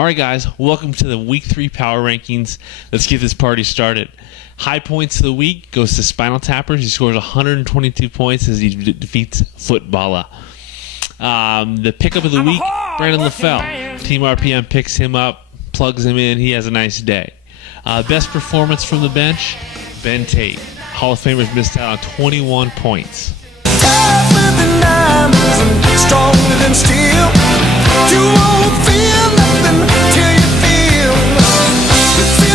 All right, guys, welcome to the Week 3 Power Rankings. Let's get this party started. High points of the week goes to Spinal Tappers. He scores 122 points as he defeats Footballer. The pickup of the week, Brandon Mfl. Team RPM picks him up, plugs him in. He has a nice day. Best performance from the bench, Ben Tate. Hall of Famers missed out on 21 points. Stronger than steel. You won't feel nothing till you feel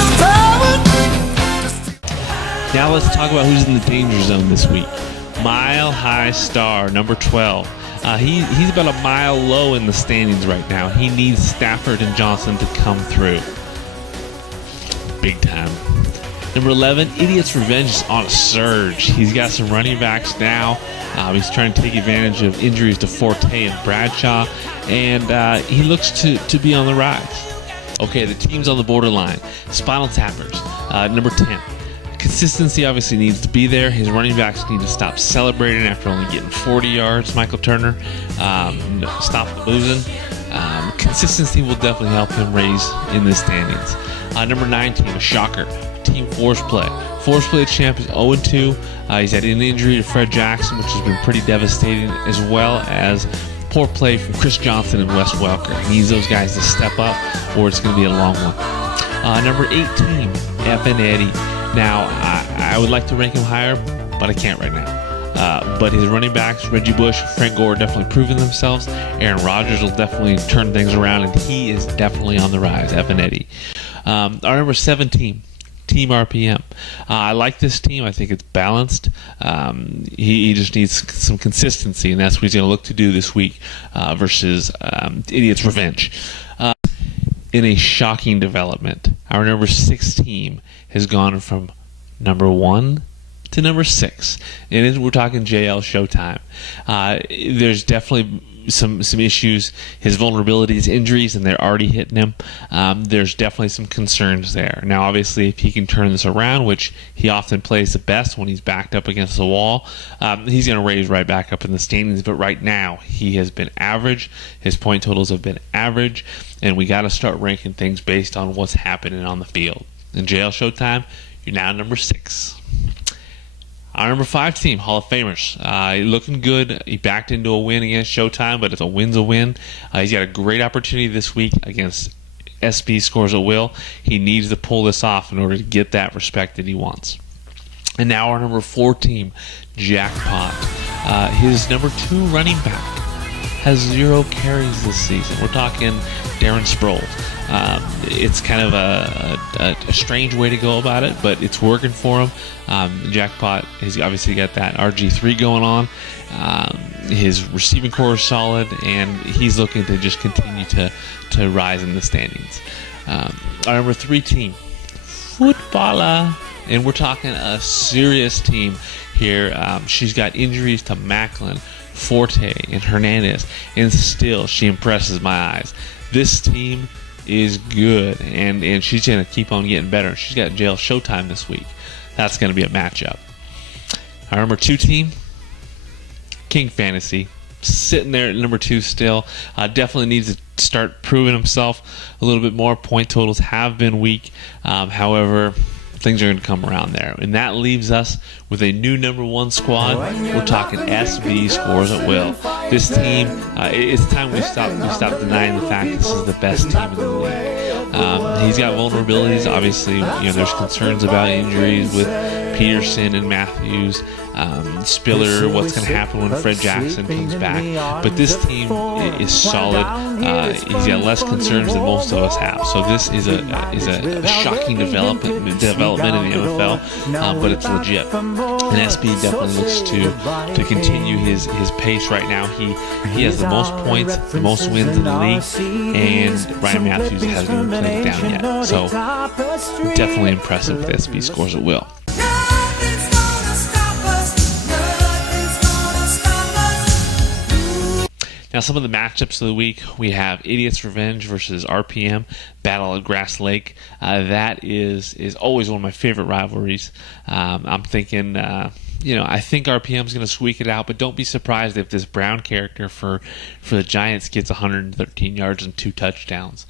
the power. Now let's talk about who's in the danger zone this week. Mile High Star, number 12. He's about a mile low in the standings right now. He needs Stafford and Johnson to come through. Big time. Number 11, Idiot's Revenge is on a surge. He's got some running backs now. He's trying to take advantage of injuries to Forte and Bradshaw, and he looks to be on the rise. Okay, the team's on the borderline. Spinal Tappers, number 10. Consistency obviously needs to be there. His running backs need to stop celebrating after only getting 40 yards. Michael Turner, stop losing. Consistency will definitely help him raise in the standings. Number 9 team, a shocker. Team Force Play. Force Play champ is 0-2. He's had an injury to Fred Jackson, which has been pretty devastating, as well as poor play from Chris Johnson and Wes Welker. He needs those guys to step up, or it's going to be a long one. Number 18, F and Eddie. Now, I would like to rank him higher, but I can't right now. But his running backs, Reggie Bush, Frank Gore, are definitely proving themselves. Aaron Rodgers will definitely turn things around, and he is definitely on the rise, F and Eddie. Our number 17, Team RPM. I like this team. I think it's balanced. He just needs some consistency, and that's what he's going to look to do this week versus Idiot's Revenge. In a shocking development, our number 6 team has gone from number 1 to number 6, and we're talking JL Showtime. There's definitely some issues, his vulnerabilities, injuries, and they're already hitting him. There's definitely some concerns there. Now, obviously, if he can turn this around, which he often plays the best when he's backed up against the wall, he's going to raise right back up in the standings. But right now, he has been average. His point totals have been average, and we got to start ranking things based on what's happening on the field. In JL Showtime, you're now number 6. Our number 5 team, Hall of Famers. Looking good. He backed into a win against Showtime, but it's a win's a win. He's got a great opportunity this week against SB Scores at Will. He needs to pull this off in order to get that respect that he wants. And now our number 4 team, Jackpot. His number 2 running back has 0 carries this season. We're talking Darren Sproles. It's kind of a strange way to go about it, but it's working for him. Jackpot has obviously got that RG3 going on. His receiving core is solid, and he's looking to just continue to rise in the standings. Our number 3 team, Footballer, and we're talking a serious team here. She's got injuries to Macklin, Forte, and Hernandez, and still she impresses my eyes. This team is good, and she's going to keep on getting better. She's got JL Showtime this week. That's going to be a matchup. Our number 2 team, King Fantasy, sitting there at number 2 still. Definitely needs to start proving himself a little bit more. Point totals have been weak. However, things are going to come around there. And that leaves us with a new number 1 squad. We're talking SV Scores at Will. This team, it's time we stop denying the fact this is the best team in the league. He's got vulnerabilities. Obviously, there's concerns about injuries with Peterson and Matthews, Spiller, what's going to happen when Fred Jackson comes back. But this team is solid. He's got less concerns than most of us have. So this is a shocking development in the MFL, but it's legit. And SB definitely looks to continue his pace right now. He has the most points, the most wins in the league, and Ryan Matthews hasn't even played it down yet. So definitely impressive with SB Scores at Will. Now, some of the matchups of the week, we have Idiot's Revenge versus RPM, Battle at Grass Lake. That is always one of my favorite rivalries. I'm thinking I think RPM is going to squeak it out, but don't be surprised if this Brown character for the Giants gets 113 yards and 2 touchdowns.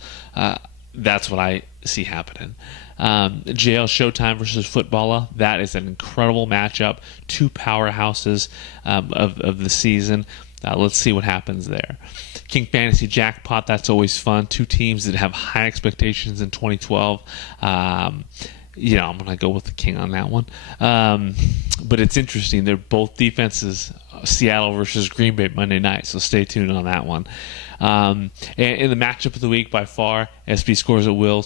That's what I see happening. JL Showtime versus Footballer. That is an incredible matchup. 2 powerhouses of the season. Let's see what happens there. King Fantasy Jackpot. That's always fun. 2 teams that have high expectations in 2012. I'm going to go with the King on that one. But it's interesting. They're both defenses, Seattle versus Green Bay Monday night, so stay tuned on that one. And in the matchup of the week, by far, SB Scores at Will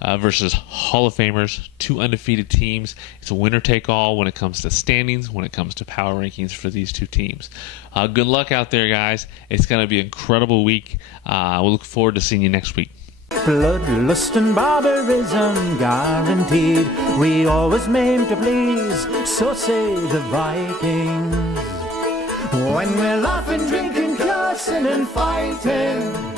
versus Hall of Famers, 2 undefeated teams. It's a winner-take-all when it comes to standings, when it comes to power rankings for these 2 teams. Good luck out there, guys. It's going to be an incredible week. We'll look forward to seeing you next week. Bloodlust and barbarism guaranteed. We always aim to please, so say the Vikings. When we're laughing, drinking, cursing and fighting,